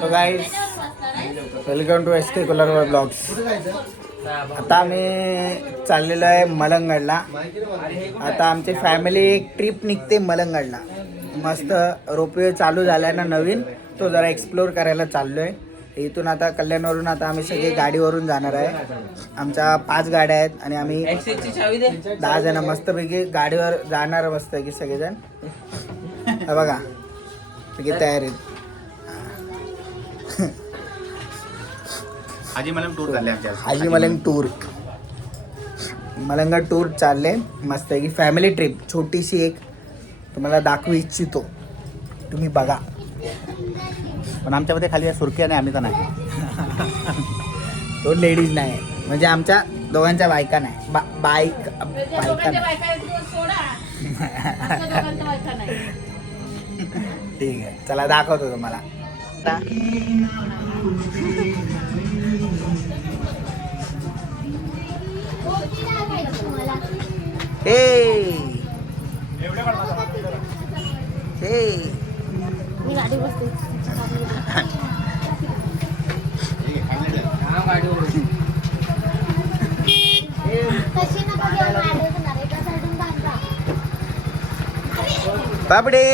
तो guys welcome to S K Kolar blogs. आता आम्ही चाललेलो आहे मलंगडला. आता आमची फॅमिली एक ट्रिप निघते मलंगडला. मस्त रोपवे चालू झालाय ना नवीन, तो जरा एक्सप्लोर करायला चाललोय. इथून आता कल्याणवरून आता आम्ही सगळे गाडीवरून जाणार आहे. आमच्या 5 गाड्या आहेत आणि आम्ही 10 जण मस्तपैकी गाडीवर जाणार मस्त की सगळेजण. बघा सगळी तयारी. हाजी मलंग टूर चालले आमच्या. हाजी मलंग टूर, मलंगड टूर चालले मस्त की फॅमिली ट्रिप. छोटीशी एक तुम्हाला दाखवू इच्छितो, तुम्ही बघा. पण आमच्यामध्ये खाली सुरक्या नाही, आम्ही तर नाही. 2 लेडीज नाही म्हणजे आमच्या दोघांच्या बायका नाही. बायका नाही. ठीक आहे, चला दाखवतो तुम्हाला. मी गाडी बसते. बाबडे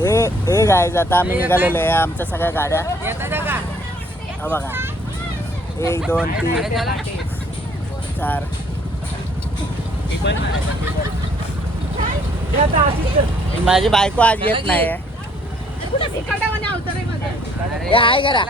ए गाईज, आता आम्ही निघालेलो आहे. आमच्या सगळ्या गाड्या हा बघा, 1 2 3 4. माझी बायको आज येत नाही आहे करा.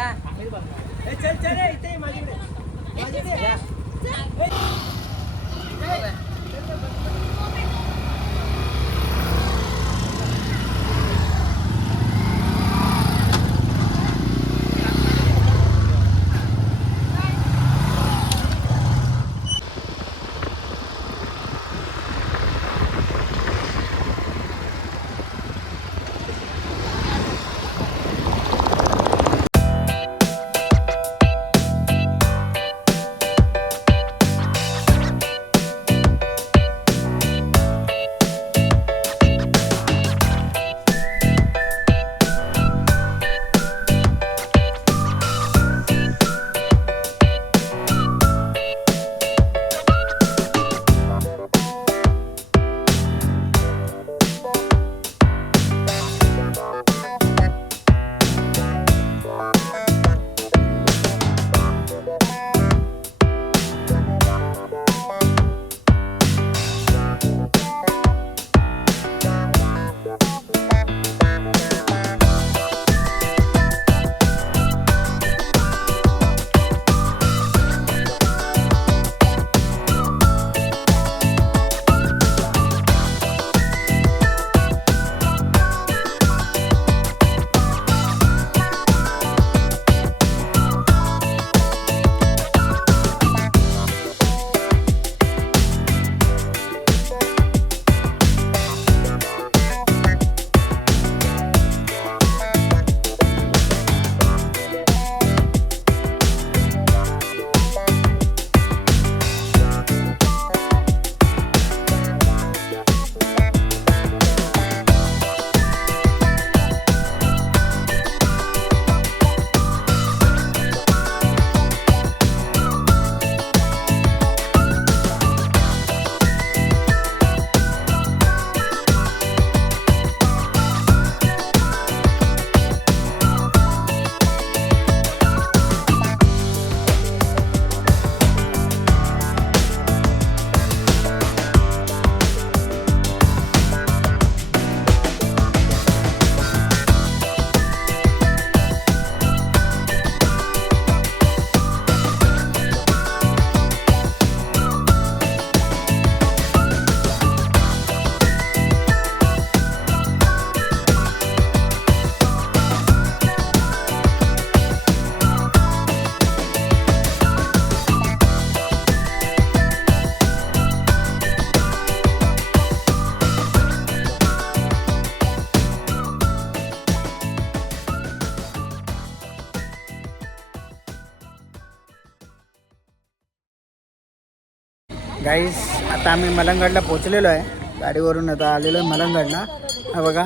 गाईस आता आम्ही मलंगडला पोचलेलो आहे. गाडीवरून आता आलेलो आहे मलंगडला. हा बघा,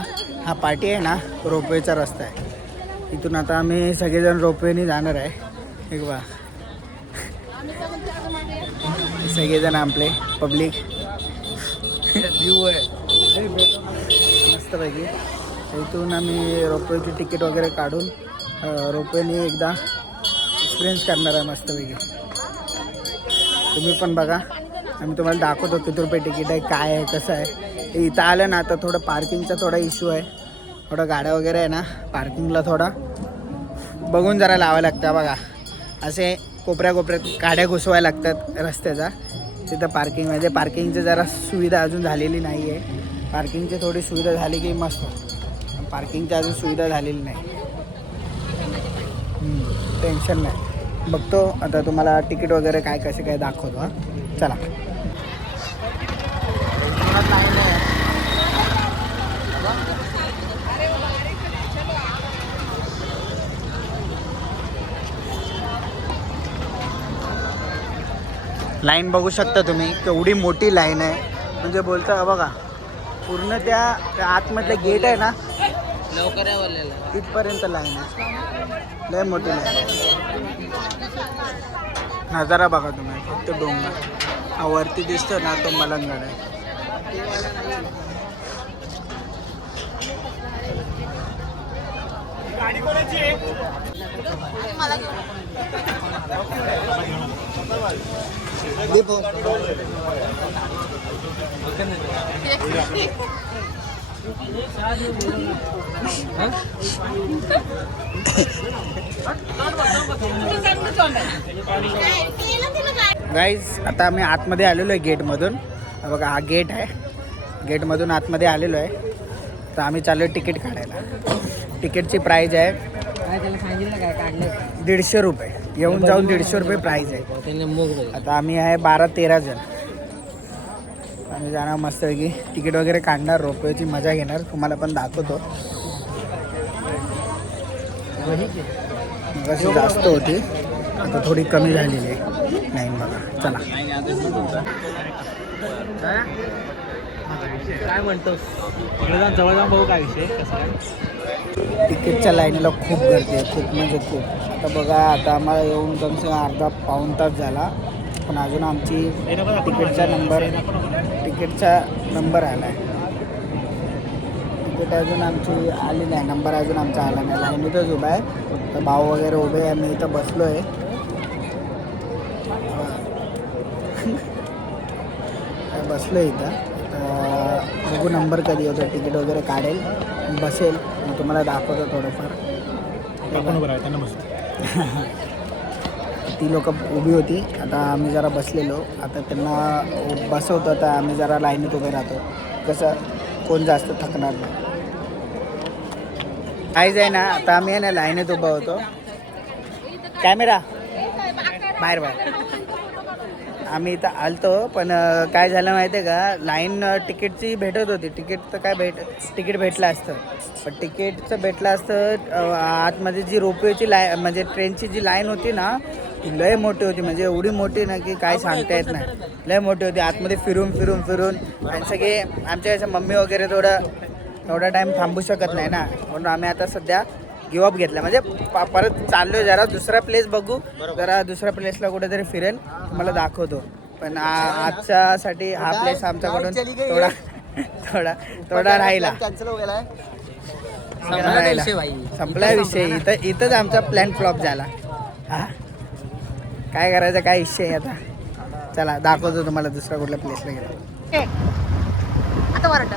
हा पार्टी आहे ना, रोपवेचा रस्ता आहे. इथून आता आम्ही सगळेजण रोपवेने जाणार आहे. हे बघा सगळेजण आपले पब्लिक व्ह्यू आहे मस्तपैकी. इथून आम्ही रोपवेची तिकीट वगैरे काढून रोपवेने एकदा एक्सपिरियन्स करणार आहे मस्तपैकी. तुम्ही पण बघा, आम्ही तुम्हाला दाखवतो किती रुपये तिकीट आहे, काय आहे, कसं आहे. इथं आलं ना तर थोडं पार्किंगचा थोडा इश्यू आहे. थोडं गाड्या वगैरे आहे ना, पार्किंगला थोडा बघून जरा लावावं लागतं. बघा असे कोपऱ्यात गाड्या घुसवायला लागतात रस्त्याचा. तिथं पार्किंगची जरा सुविधा अजून झालेली नाही आहे. पार्किंगची थोडी सुविधा झाली की मस्त. पार्किंगची अजून सुविधा झालेली नाही. टेन्शन नाही. बघतो आता तुम्हाला तिकीट वगैरे काय कसे काय दाखवतो. हां चला. लाईन बघू शकता तुम्ही, केवढी मोठी लाईन आहे. म्हणजे बोलता बघा, पूर्ण त्या आतमधलं गेट आहे ना, लवकर तिथपर्यंत लाईन आहे. लय मोठी लाईन आहे. नजारा बघा तुम्ही, फक्त डोंगर. हा वरती दिसतो ना, तो मलंगड आहे. गाईज आता आम्ही आतमध्ये आलेलो आहे गेटमधून. बघा हा गेट आहे. गेटमधून आतमध्ये आलेलो आहे. तर आम्ही चाललो तिकीट काढायला. तिकीटची प्राईज आहे 150 रुपये. येऊन जाऊन 150 रुपये प्राईज आहे. आता आम्ही आहे 12-13 जण. आम्ही जाणार मस्तपैकी, तिकीट वगैरे काढणार, रोपवेची मजा घेणार. तुम्हाला पण दाखवतो. मगाशी जास्त होती, आता थोडी कमी झालेली आहे. नाही बघा, चला. काय म्हणतोस? जवळ जाऊन बघू काय विषय कसा आहे. तिकीटच्या लाईनीला खूप गर्दी आहे, खूप म्हणजे खूप. आता बघा, आता आम्हाला येऊन कम से कम अर्धा पाऊण तास झाला, पण अजून आमची तिकीटचा नंबर आला आहे. तिकीट अजून आमची आली नाही, नंबर अजून आमचा आला नाही. लाईनीतच उभा आहे. तर भाऊ वगैरे उभे आहे, मी इथं बसलो आहे. बसलो इथं. बघू नंबर कधी होतं, तिकीट वगैरे काढेल, बसेल, मी तुम्हाला दाखवतो थोडंफार. ती लोक उभी होती, आता आम्ही जरा बसलेलो. आता त्यांना बसवतो, आता आम्ही जरा लाईनीत उभे राहतो. कसं कोण जास्त थकणार नाही. काहीच आहे ना, आता आम्ही आहे ना लाईनीत उभा होतो. कॅमेरा बाहेर. आम्ही इथं आलतो, पण काय झालं माहिती आहे का, लाईन तिकीटची भेटत होती. तिकीट तर काय तिकीट भेटलं असतं, पण तिकीटचं भेटलं असतं. आतमध्ये जी रोपवेची म्हणजे ट्रेनची जी लाईन होती ना, ती लय मोठी होती. म्हणजे एवढी मोठी ना की काय सांगता येत नाही. लय मोठी होती. आतमध्ये फिरून आणि सगळे आमच्या असं मम्मी वगैरे थोडा टाईम थांबू शकत नाही ना, म्हणून आम्ही आता सध्या गिवअप घेतला. म्हणजे परत चाललो जरा दुसरा प्लेस बघू, जरा दुसऱ्या प्लेसला कुठेतरी फिरेल, मला दाखवतो. पण आजच्यासाठी हा प्लेस आमच्याकडून थोडा राहिला. संपला विषय. इथंच आमचा प्लॅन फ्लॉप झाला. हा काय करायचं, काय विषय आहे आता. चला दाखवतो तुम्हाला दुसऱ्या कुठल्या प्लेसला गेला. आता वरटा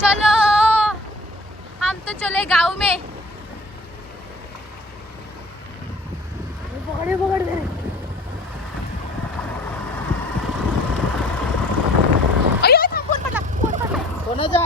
चलो, हम तो चले गाँव में. अयो थांब, फोन पडला. कोणाचा?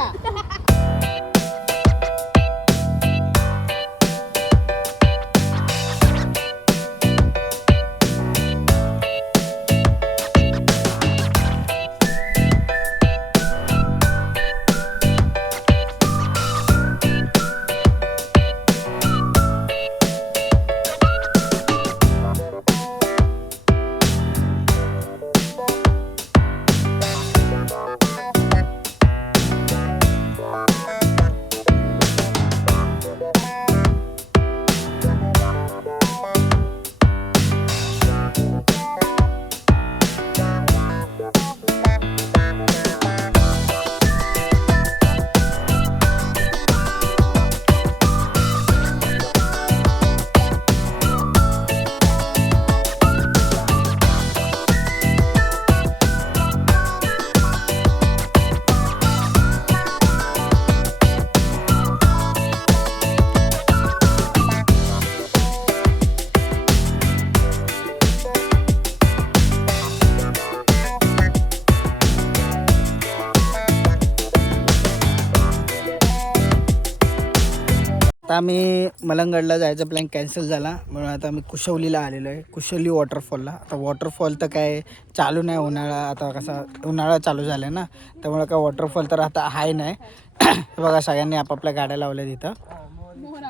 आता आम्ही मलंगडला जायचा प्लॅन कॅन्सल झाला म्हणून आता आम्ही कुशवलीला आलेलो आहे. कुशवली वॉटरफॉलला. आता वॉटरफॉल तर काय चालू नाही, उन्हाळा आता कसा उन्हाळा चालू झाला आहे ना, त्यामुळे काय वॉटरफॉल तर आता आहे नाही. हे बघा सगळ्यांनी आपापल्या गाड्या लावल्या तिथं.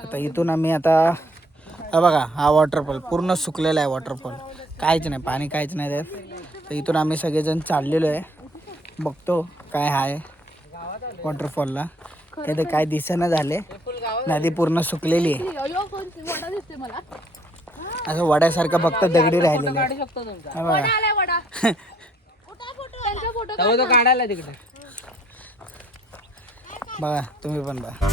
आता इथून आम्ही आता हा बघा हा वॉटरफॉल पूर्ण सुकलेला आहे. वॉटरफॉल काहीच नाही, पाणी काहीच नाही त्यात. तर इथून आम्ही सगळेजण चाललेलो आहे. बघतो काय आहे वॉटरफॉलला. काय तर काय दिसेना झाले, नदी पूर्ण सुकलेली आहे. असं वड्यासारखं फक्त दगडी राहिलेली आहे. हा बघा. काढायला तिकडे बघा तुम्ही पण बघा.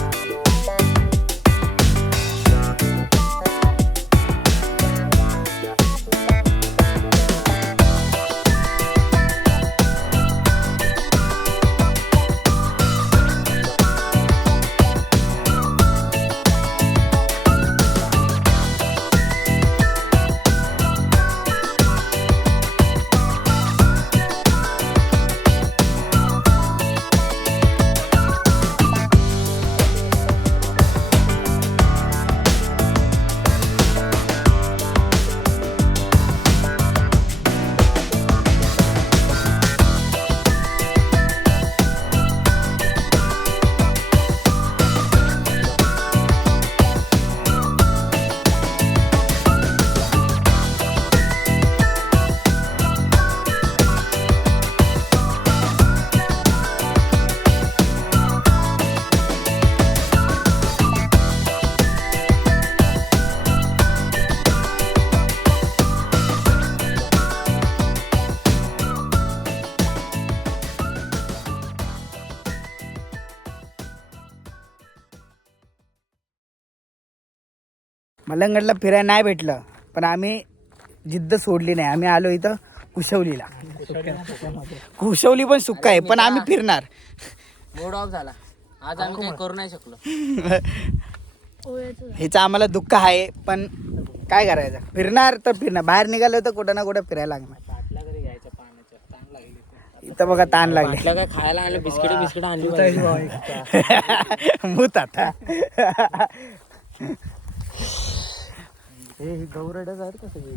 मलंगडला फिरायला नाही भेटलं, पण आम्ही जिद्द सोडली नाही. आम्ही आलो इथं कुशवलीला. कुशवली पण सुक्का आहे, पण आम्ही फिरणार. मूड ऑफ झाला आज, आम्ही काही करू नाही शकलो. ह्याचं आम्हाला दुःख आहे, पण काय करायचं, फिरणार तर फिरणार. बाहेर निघालो तर कुठं ना कुठं फिरायला लागणार. इथं बघा ताण लागले. काय खायला आणलं, बिस्किट आणली मूत आता. हे गौरडच आहेत का सगळे.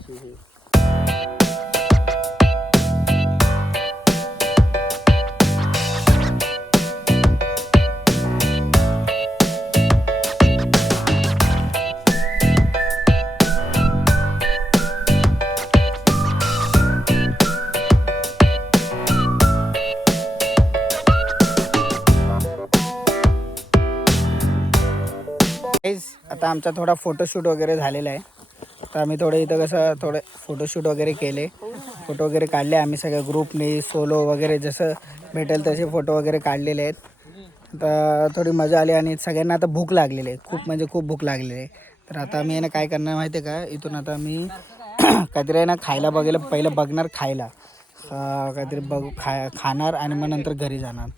आता आमचा थोडा फोटोशूट वगैरे झालेला आहे. तर आम्ही थोडे इथं कसं थोडे फोटोशूट वगैरे केले, फोटो वगैरे काढले आम्ही सगळ्या ग्रुपने, सोलो वगैरे जसं भेटेल तसे फोटो वगैरे काढलेले आहेत. तर थोडी मजा आली आणि सगळ्यांना आता भूक लागलेली आहे, खूप म्हणजे खूप भूक लागलेली आहे. तर आता आम्ही ना काय करणार माहिती आहे का, इथून आता आम्ही काहीतरी आहे ना खायला बघायला पहिलं बघणार, खायला काहीतरी बघू खाणार आणि मग नंतर घरी जाणार.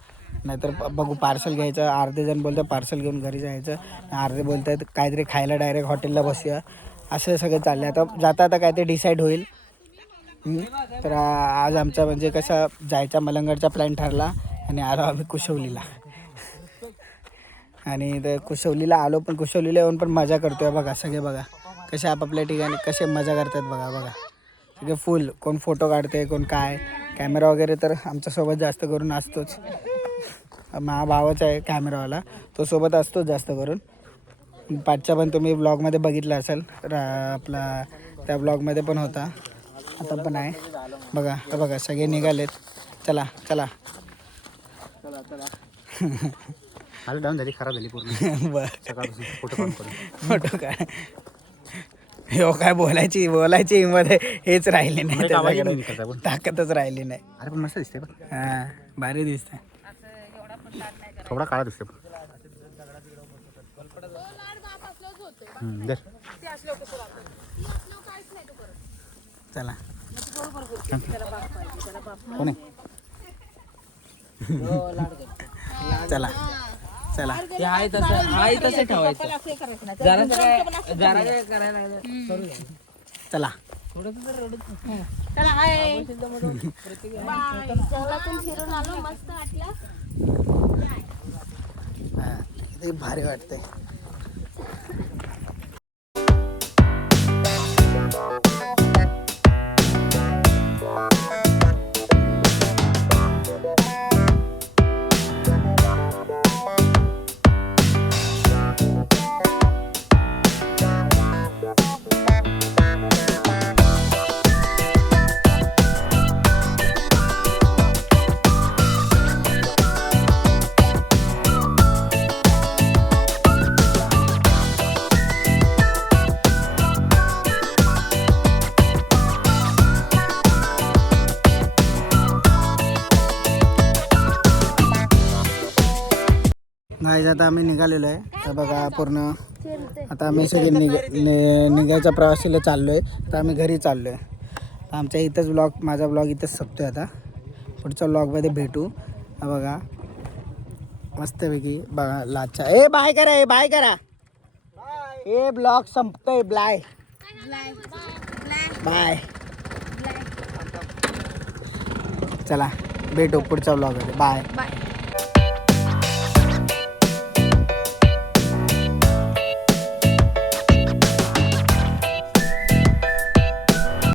नाहीतर बघू पार्सल घ्यायचं. अर्धे जण बोलतात पार्सल घेऊन घरी जायचं, अर्धे बोलतात काहीतरी खायला डायरेक्ट हॉटेलला बसूया. असं सगळं चाललं आहे. आता जाता आता काय ते डिसाईड होईल. तर आज आमचा म्हणजे कसा जायचा मलंगडचा प्लॅन ठरला आणि आलो आम्ही कुशवलीला. आणि तर कुशवलीला आलो, पण कुशवलीला येऊन पण मजा करतोय. बघा सगळे बघा कसे आपापल्या ठिकाणी कसे मजा करतात. बघा बघा सगळे फुल, कोण फोटो काढते, कोण काय. कॅमेरा वगैरे तर आमच्यासोबत जास्त करून असतोच. माझा भावाचा आहे कॅमेरावाला, तो सोबत असतोच जास्त करून. पाठचा पण तुम्ही ब्लॉगमध्ये बघितला असेल, आपला त्या ब्लॉगमध्ये पण होता, आता पण आहे. बघा तर बघा सगळे निघालेत. चला चला. आलं डाऊन झाली, खराब झाली पूर्ण. बरं सकाळपासून फोटो काढून फोटो काय हो, काय बोलायची हिंमत हेच राहिली नाही, त्याच्याकडे ताकदच राहिली नाही. अरे पण मस्त दिसते बघ. हां भारी दिसतंय. थोडा काळा दिसते पण. चला कोण आहे? चला चला. ते आहे तसं ठेवायचं. जरा काय करायला लागलं. चला ते भारी वाटतंय. गाईज आता आम्ही निघालेलो आहे तर बघा पूर्ण आता आम्ही सगळे निघायच्या प्रवासाला चाललो आहे तर आम्ही घरी चाललो आहे. आमच्या इथंच माझा ब्लॉग इथंच संपतो आहे. आता पुढच्या ब्लॉगमध्ये भेटू. हा बघा मस्तपैकी बघा लाचा ए बाय करा बाय करा ए ब्लॉग संपतोय बाय चला भेटू पुढच्या ब्लॉगमध्ये बाय.